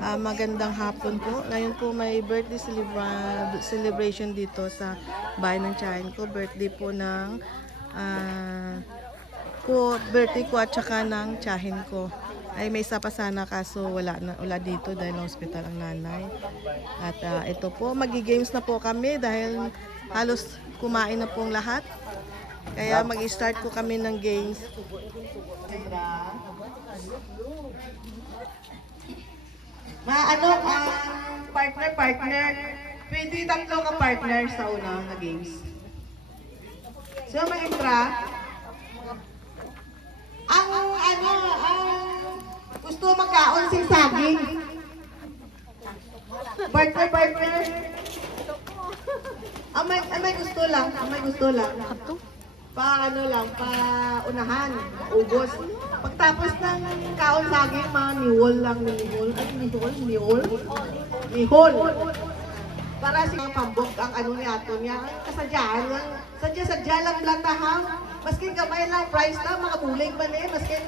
Magandang hapon po. Ngayon po may birthday celebration dito sa bahay ng tiyahin ko. Birthday po ng birthday ko at saka ng tiyahin ko. Ay may isa pa sana kaso wala dito dahil na hospital ang nanay. At ito po, magi-games na po kami dahil halos kumain na pong lahat. Kaya mag-start po kami ng games. Partner. Pwede tatlo ka partner sa una na games. So, ma-entra. Ang gusto magkaon sing saging. Partner. May gusto lang. Pa unahan, ubos. Pagtapos ng kaon saging, niwol. Para si pambok ang niya. Kasadyaan lang. Sadya lang blatahaw. Maskin kamay lang, price lang, makabulig man maskin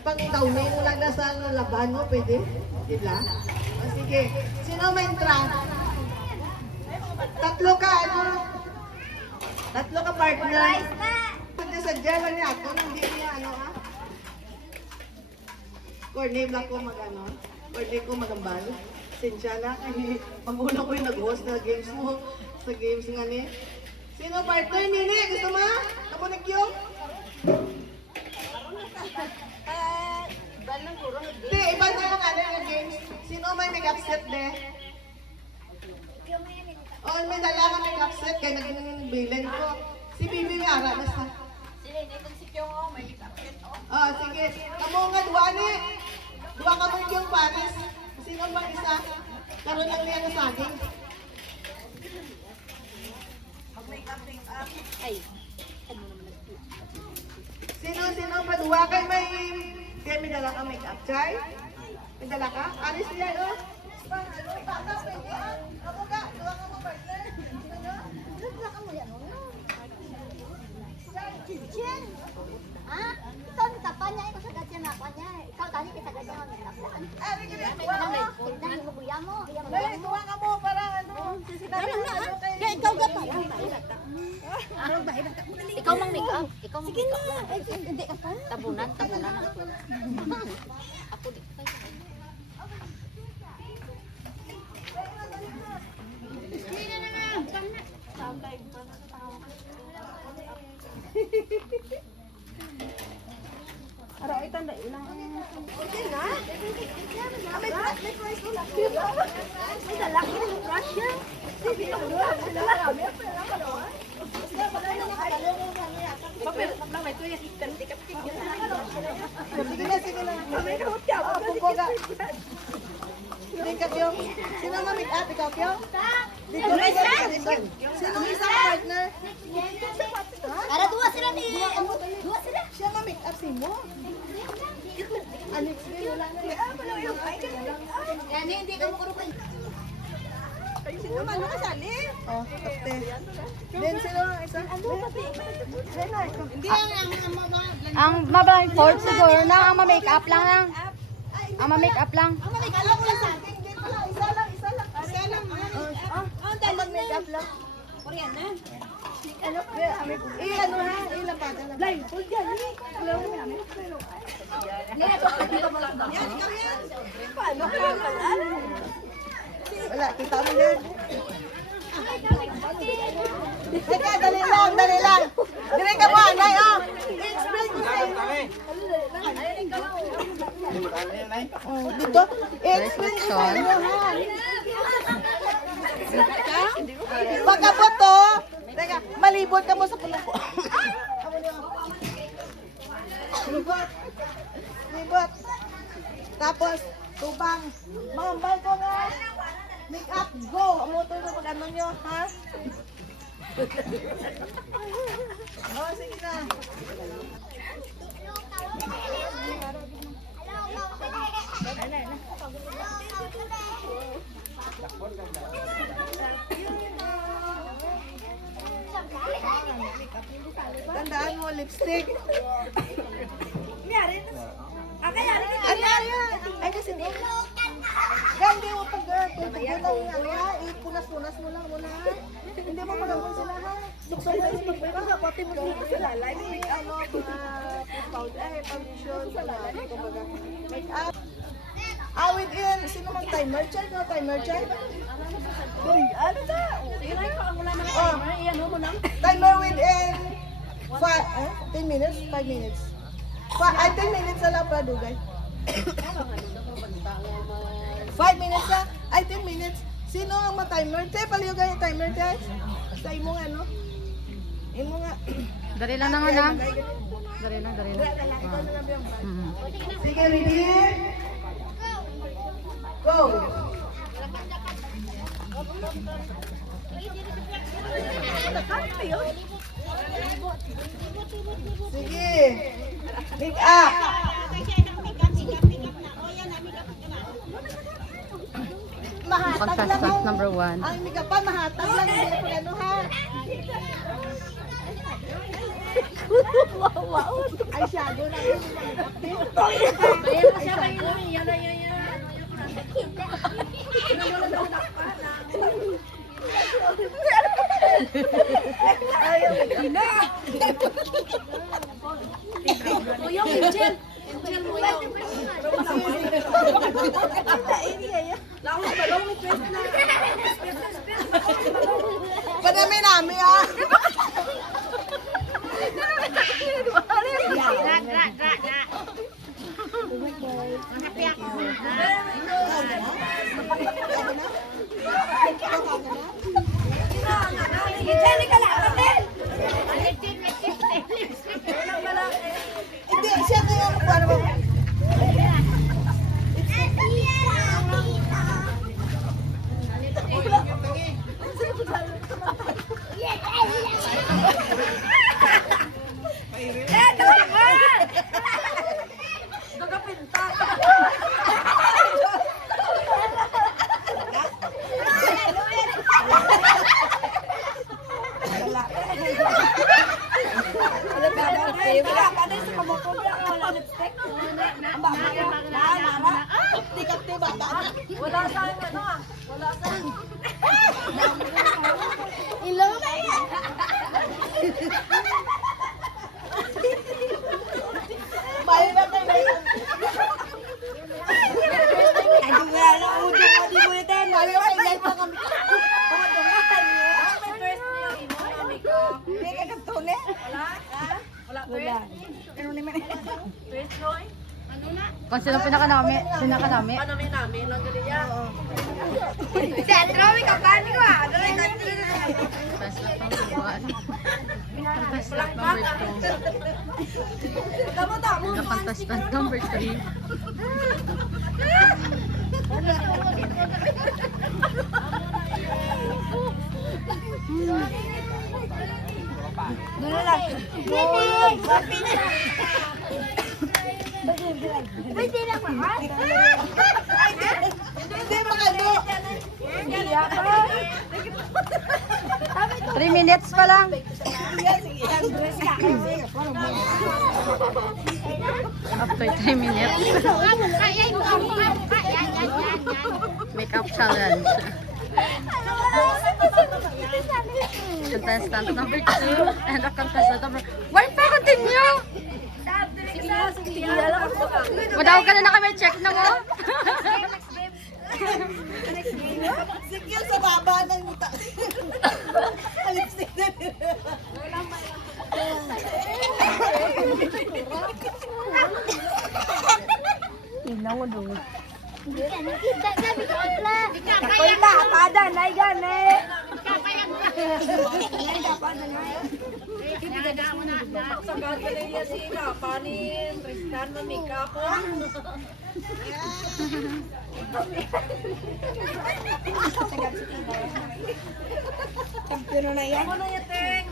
pang taunay mo lang na sa laban mo, pwede? Diba? Sige. Sino may entra? Tatlo ka partner. Sadya lang niya ako, hindi niya coordinate lang ko coordinate ko magambal. Sensya lang, pag-una ko yung nag-host na games mo, sa games nga ni. Sino partner? Nini, gusto mo? Kamu nag-kyo? Di, iba na yung games. Sino may make-up set, de? Oh, may dala ka make-up set, kaya nag-bilin ko. Si Bibi may ara, basta. May make-up set, oh. Sige. Kamu nga, Dua ka mong yung Paris. Sino ba isa? Karoon lang niya na saging. Mag-make-up. Ay. Sino ba? Dua kay may dala ka make-up, Chay? May dala ka? Aris niya, no? Bata, pwede. Ako ka, dua ka mo, partner. Dua ka mo yan, no? Chay, ha? Ikaw nitapa niya, ikaw sagad siya napa niya. Ikaw tani kita sagad niya nitaplan. Ari gini tuwa mo. Tignan mo buya mo, iya mo. Dali tuwa ka mo parang sinabi na. Kaya ikaw ga pa. Ikaw mang make-up. Sige na. Hindi ka pa. Tabunan ako. Ako di pa. Sige na. Sabay pa sa tawa. Ara ay tanda ilang okay na. May price ulit. May dala ko ng brush yan. Sige na. Dala kami pala ka no. Papel lang may tuya ikan tikap-tik. Sige na. May hutya. Pupoga. Tingkat yung. Sino nga make up ikaw kyo? Sino isa partner? Ara dua sila. Siya nga make up si mo. Alex, wala na yan. Yan, hindi ka makurupan. Sino man nakasali? Kapte. Then sino ang isa? Hindi ang mabang fourth siguro na ang ma-makeup lang. Ang ma-makeup lang. Ang ma-makeup lang sa akin. Isa lang. Ang makeup lang. Korean na. Ilapatan na. Blind, hold yan. Wala, kita mo yan. Teka, dali lang. Dire ka mo, anay, I-explain ko sa inyo. Dito, i-explain ko sa inyo, ha. Pagkabot to, teka, malibot ka mo sa pulupo. Libot. Tapos, tubang. Mambal ko nga. Make up, go. Amoto na pag ano nyo, ha? Sige na. Tandaan mo, lipstick. Ay, kasi di. hindi mo pag tutugunan lang ha. Ipunas-punas mo lang muna ha. Hindi mo malabon sila ha. Suksok na yung pagpapag ka. Pati mo sila. Like may ano, mga foundation. Kumbaga, make up. Within, sino mag timer? Chay? No timer, Chay? Ano na? Timer within 10 minutes? 5 minutes? 10 minutes na lang pa, Dugay. 5 minutes na? 10 minutes. Sino ang ma-timer? Te, paliw kayo timer, te. Sa imo nga, no? Imo nga. Dari lang na nga na. Dari lang. Sige, ready? Go! Sige! Make up! Mahatag lang Contestant oh. number 1. Ang make up pa, mahatag lang. Hindi po ano ha. Ay, shadow na yun. Padami namin ah. Hindi, siya na yung para mo. Kung sino pinaka-nami? Contestant number 2. The contestant number 3. Hindi makano. 3 minutes pa lang. After 3 minutes. Makeup challenge. Contestant number 2 and the contestant number... Why pa continue? Madawag ka na kami, check na mo. Sige sa baba ng muta. Alipsik na tingnan mo doon. Ako'y lapada na gani. Pero na yan. Ano yan, Teng?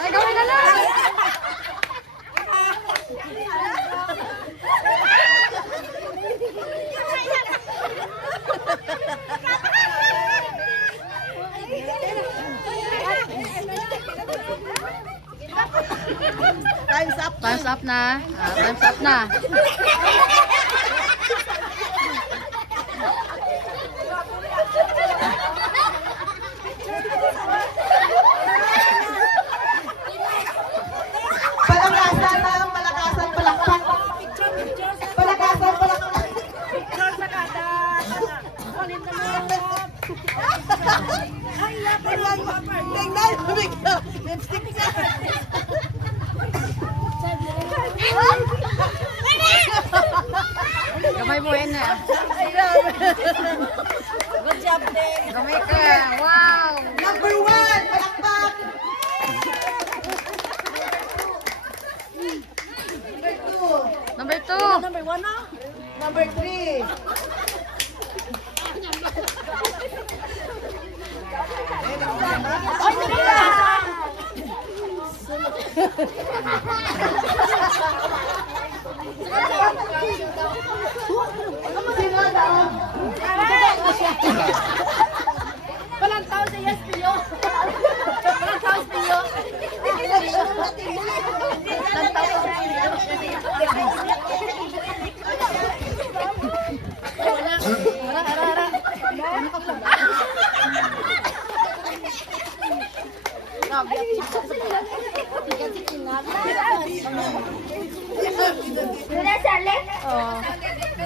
Ay, gawin na lang. Time's up. Time's up na. Time's up na. Palakasan na, palakasan, palakpak. Palakasan, palakpak. Tingnan mo, bigla. Lipstick ka. Gamay mo yan na. Good job, Deng. Gamay ka. Wow. Number 1, palakpak. Number 2. Number 2. Number 3. Sino daw? Walang tao sa yes, Pio. Walang tao sa Pio. Walang tao sa Pio.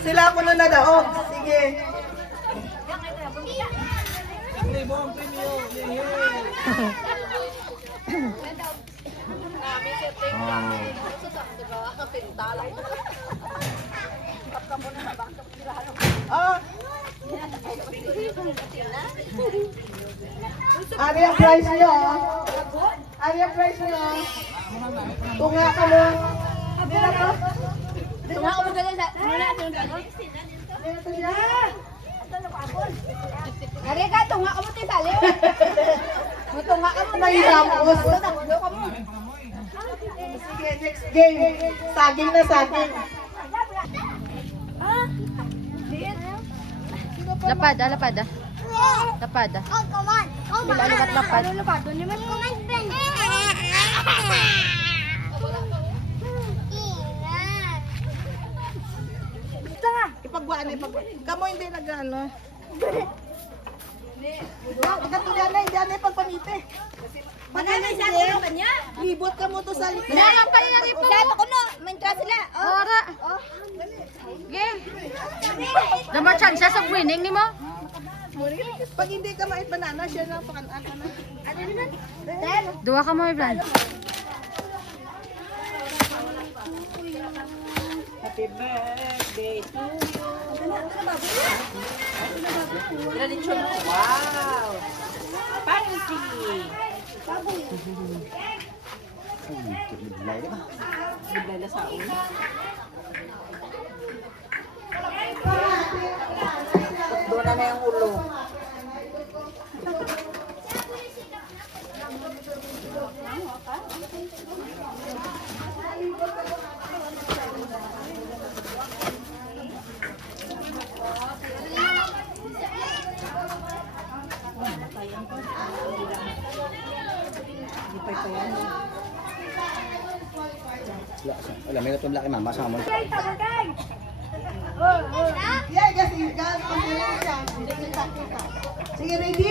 Sila ako na nadaog. Sige. Oh. Ano yung price nyo? Ano yung price nyo? Tunga ka mo. Tunga ko mo ganun sa... Ito siya. Hari ka, tunga ka mo tayo sa aliw. Tunga ka mo. Nahihapos. Takbo ka mo. Sige, next game. Saging na saging. Lapad, lapad. Lapad. Lapad. Ipagwaan na ipagwaan. Kamo hindi nag-ano. Katulad na, hindi na ipagpamite. Magaling sa ulo kanya. Libot ka mo to sa likod. Kailangan pa nila rin po. Saan ko no? Mantra sila. Ora. Game. Dapat chance sa winning ni mo. Pag hindi ka mait banana, siya na pakanaan ka na. Ano naman? Dua ka mo, Iblan. Happy birthday to you. Wow! Fancy! Bigla na sa una. Doon na yung ulo. Wala, may natumla kay mama, sama mo. Yeah, kasi gas pamilya siya. Sige, ready?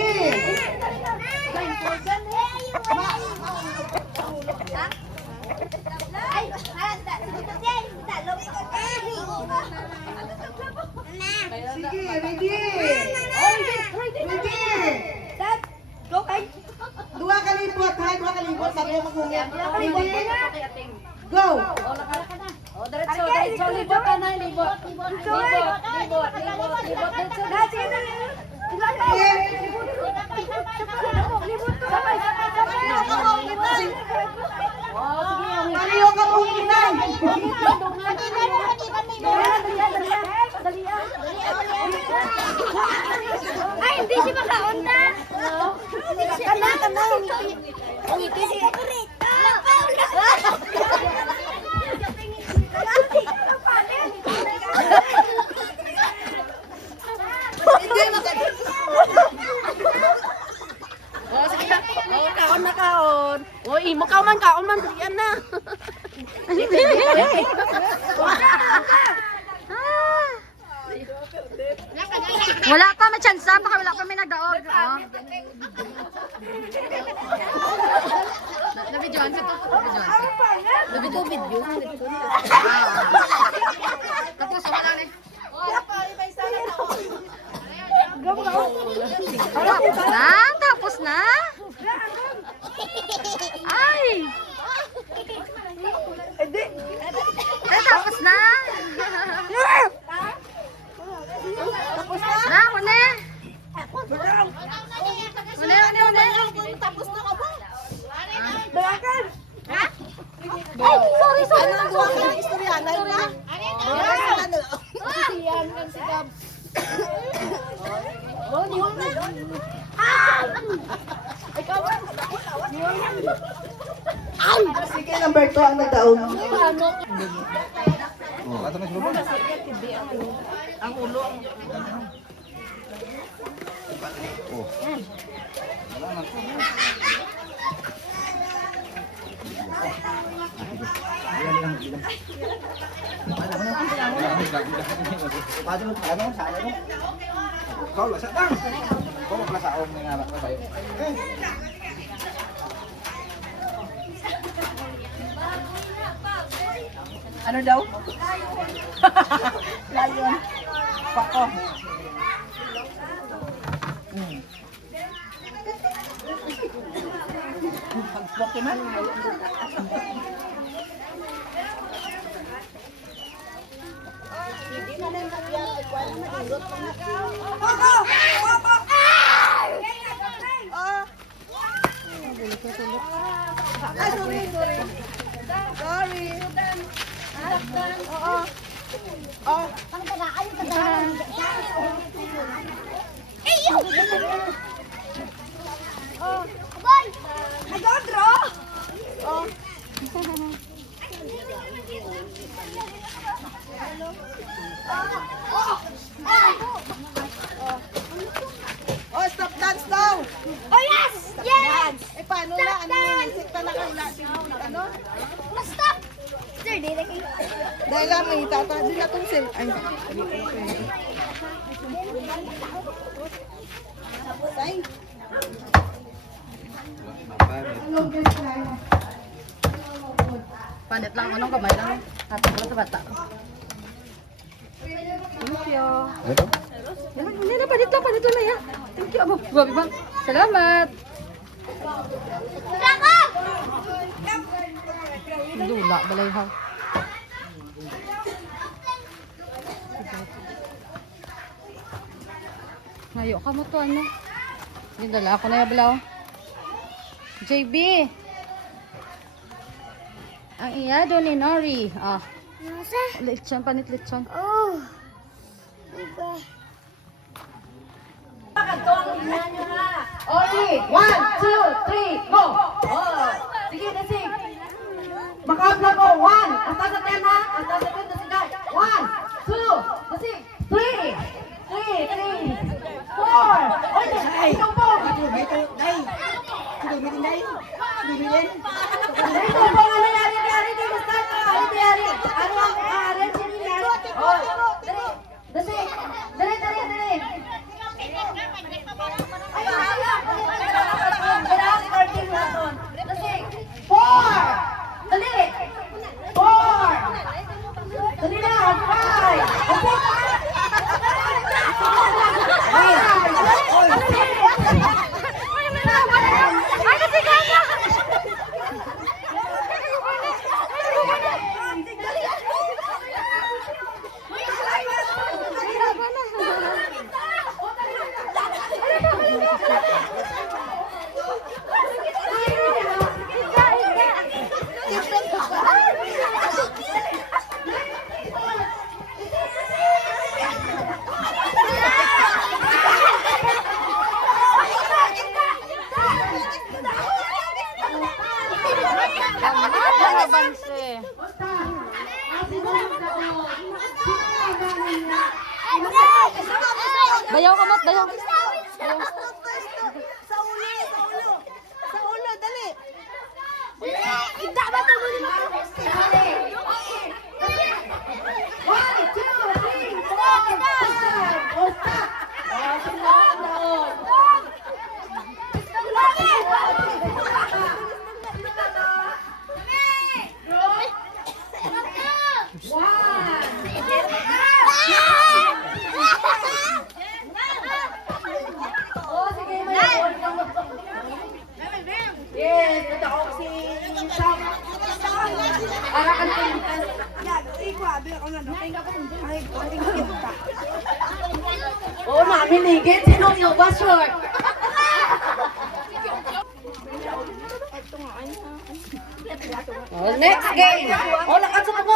Ay, handa. Sige, ready? Ready? Go kay. Dua ka libot, ha? Dua ka libot. Sabi mo magungit. Ready? Go! Diretso, libot ka na, libot. Libot. Aliyo ka mo hinay! Ay, hindi siya makaunta. Kana. Ngiti siya. Kaon na kaon. O, imo kaon man, diyan na. Ah. Wala pa, may chance na. Baka wala pa may nagdaog. Oh. Nabidyoan ka to. Nabidyoan. Tapos, wala na eh. Tapos na? Ay! Tapos na? Na, hune? Hune. Tapos na ka ba? Ay, sorry. Ano ang istorya? Sige, number 2 ang nagdaog. Oh, ato na siguro. Oh. Wala na. Kau lah sedang. Kau mau kelas om dengan anak saya. Ano daw? Layon. Pako. Pagpokiman. Boy! Nag-draw! Oh, stop dance daw! Oh, yes! Yes! Eh, paano na? Ano yung isip na nakaula? Ano? Stop! Sir, di na kayo. Dahil lang may tata, din na itong sil. Ay, okay. Panit lang, anong kamay lang. Tatap ko sa bata. Thank you. Ito. Hindi na, panit lang na ya. Thank you. Abo, grabe ba? Salamat. Bravo! Dula, balay ha. Ngayo ka mo to, ano? Yung dala ako na yung balaw. JB! Ang iya doon ni Nori. Ah, Nasa? lechon, panit lechon. Oh. Diba? Oli! 1, 2, 3, go! Oh! Sige, dasig! Makabla ko! 1! Hasta sa 10 ha! Hasta sa 10, dasig guys! 1, 2, dasig! 3! 4! Oy, ikaw po! Ikaw po nga nangyari di mo start na! Ano nangyari? Ano ang aaral sinilas? Oh! Dali! Dasig! Dali! Ay, Four! Dali! 4! Dali na! 5! Ay, nasigaw na! Dayaw ka mat, dayaw. Sa ulo, dali. Hindi ba ito mo? Para ka pintas. Oo, mami, ligit. Sino yung was short? Oh, next game. Oh, lakas sa mo.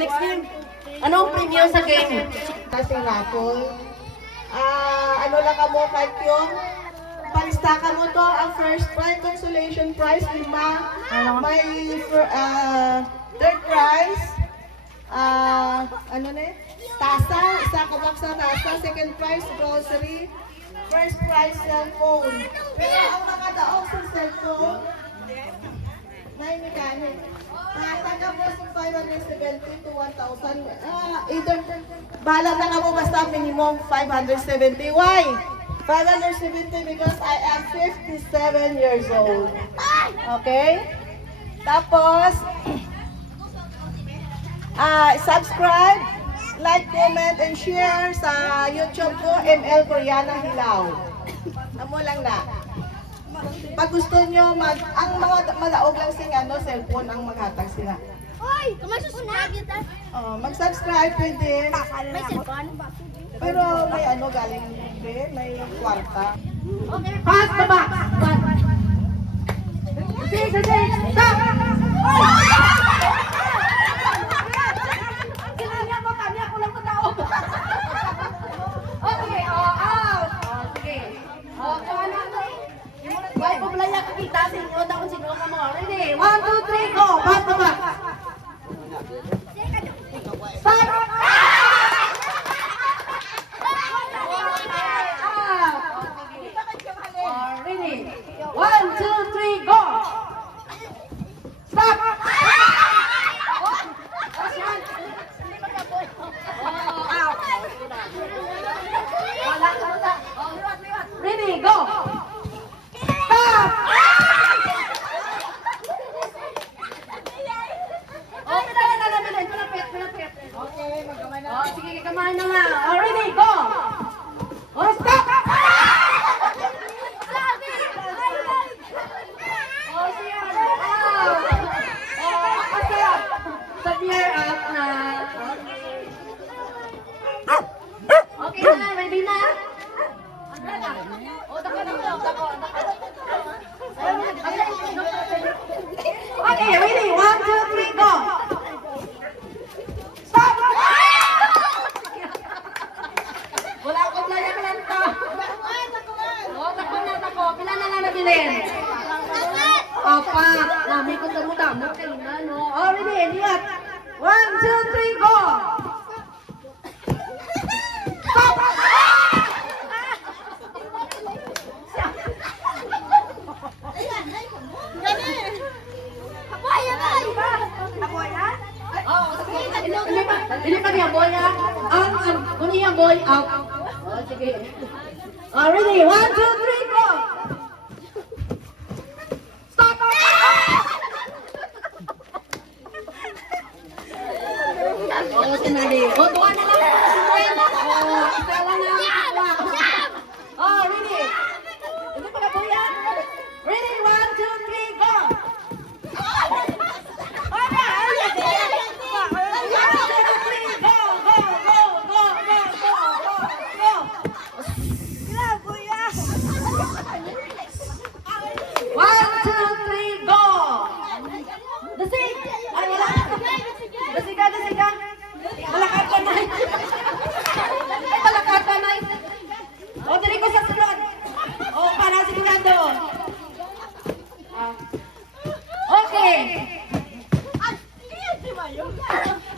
Next game. Anong preview sa game? Kasi raffle. Ano lang ka mo, kahit yung palista mo to, ang first prize, consolation prize, 5. May third prize, tasa, isa ka box na tasa, second prize, grocery, first prize, cellphone. Pero ang nakadaog sa cellphone, may mechanic. Nakataga mo sa 570 to 1,000. Either, bahala na nga mo basta minimum 570. Why? 570 because I am 57 years old. Okay? Tapos, subscribe, like, comment, and share sa YouTube ko, ML Koreana Hilaw. Amo lang na. Pag gusto nyo, ang mga malaog lang sing cellphone ang maghatag sila. Hoy, kumasusubscribe yun ta. Mag-subscribe pwede. May cellphone. Pero may galing din, may kwarta. Okay. Pass the box. Six, stop! Kailangan mo kami, ako lang totoo. Okay, out. Sige. Kaya na. Why po blaya ka kita sa inyo? Dapat sino ka mo. Ready? 1, 2, 3, go! Pass the box. Stop! Ready? 1, 2, 3, go! Stop! Ready, go! Stop! Oh, pinapit. Okay, magkamay na. Oh, sige, kamay na nga. Oh, ready, go! Oh, stop! Oh, siya. Oh, kasi sa beer up na. Okay na, ready na? Oh, dako. Okay, ready? 1, 2, 3, go! Stop! Wala ko playa ka lang to. Oh, tako. Pila na lang nabilin? Apat. Nami ko sa damo kayo na, no? Oh, ready? Lihat. 1, 2, 3, go! Stop! Ini pa niya boy ha? Kung niya boy out. Oh, sige. Oh, ready? 1, 2, 3, go! Stop! Oh, sinali. Oh, tuwa na lang. Oh, isa lang na. Oh, ready? Ini pa ka boy ha? Ready? 1, 2, 3, go!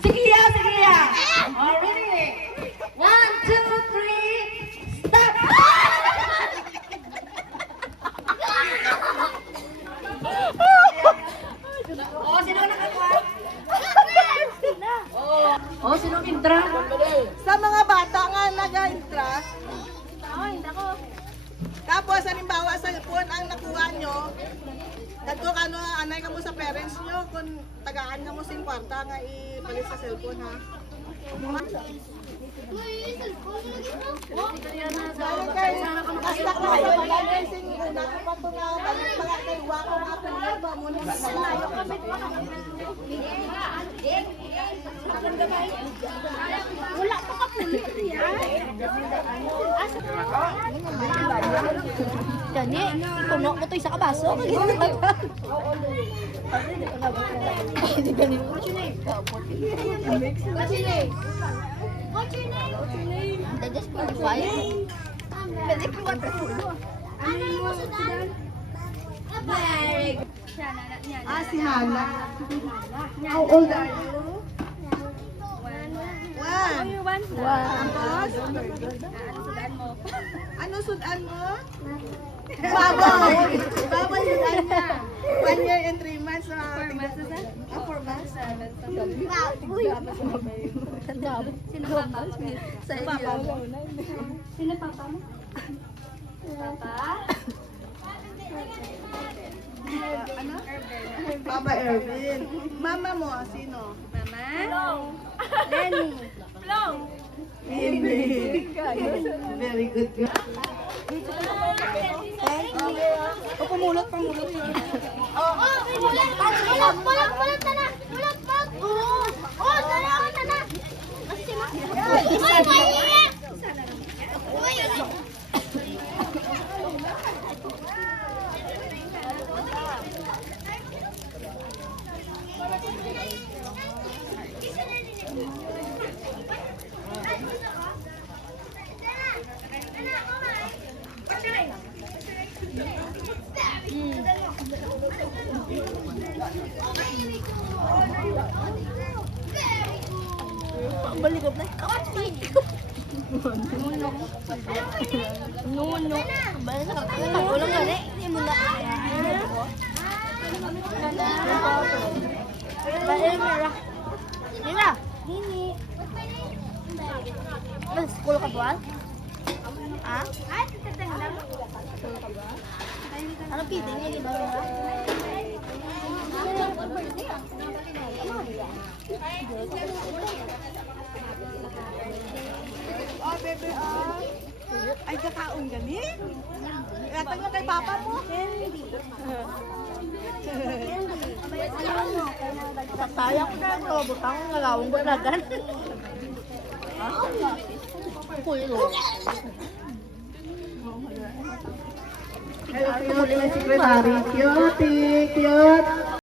Sige ya. All ready? 1, 2, 3, stop! Oh, sino nakakuha? Oh, sino intra? Sa mga bata nga nag-intra, tapos halimbawa sa phone ang nakuha nyo, dagko ka anay ka mo sa parents nyo kung tagaan ka mo sing kwarta nga ipalit sa cellphone ha. Uy, cellphone mo lagi mo. Hasta ka sa pag-alasing muna ko pa ito nga. Balik mga kay Wako nga ako nga ba mo na sa layo kami. Wala pa ka pulit niya. Gani, tunok mo to isa ka baso. Hindi gani. What's your name? What's your name? What's your name? They just put fire. Pwede ko ba ito? Ano mo sudan? Very good. Si Hana. How old are you? One. Tapos? Ano sudan mo? Baboy! Baboy sudan niya. 1 year and 3 months. 4 months na sa? 4 months. Uy. Sino papa? Sa papa mo? Sino papa mo? Papa? Ano? Papa Ervin. Mama mo, sino? Mama? Lenny. Amy. Very good girl. Pumulot. Oo, pumulot. Pulot na na. Pulot. Oo, tana. Kasi ma. Uy, mahiya. Uy. Balik na. Nuno. Balik na. Ulang gali. Hindi mo na. Balik na. Nina. Nini. Mas school ka ba? Ah? Ay, tatang lang. Ano piding niya di ba? Oh, bebe, oh. Ay, kakaon gani? Yatang nga kay papa mo. Pataya ko na ang butang ngalawang bulagan. Pulo. Cute na secretary. Cute.